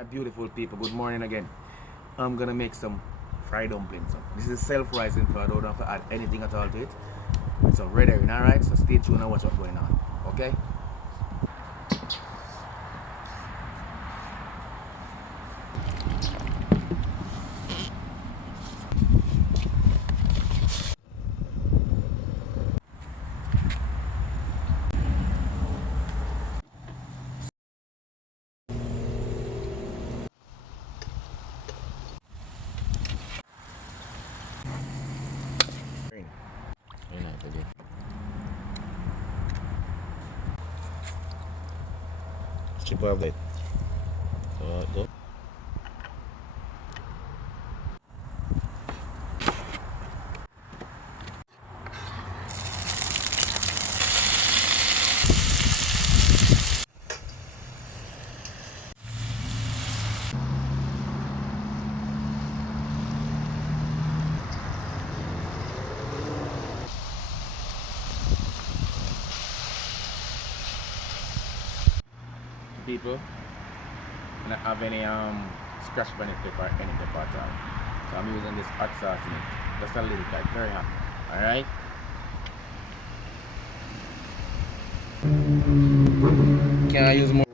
My beautiful people, good morning again. I'm gonna make some fried dumplings. This is self-rising flour, I don't have to add anything at all to it. So ready, alright? So stay tuned and watch what's going on. Okay? Chip off that. So go. People, I don't have any scratch on the pepper or any pepper at all. So I'm using this hot sauce in it. Just a little bit, very hot. Alright? Can I use more?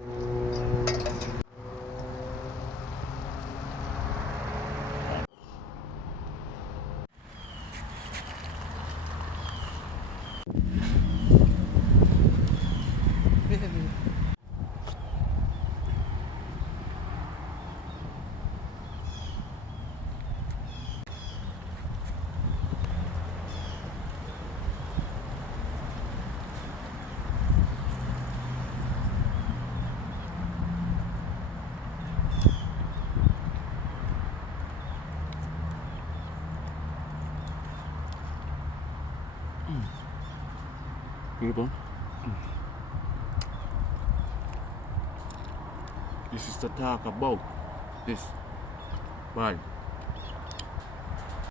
People. This is to talk about this. Bye.